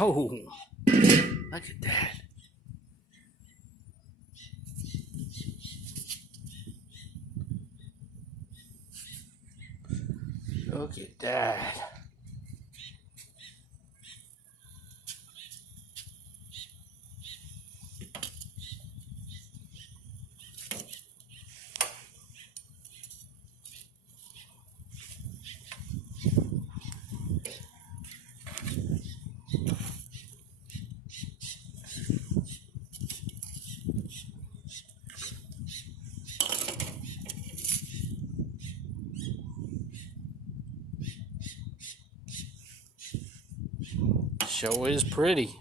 Oh, look at that. Look at that. Show is pretty.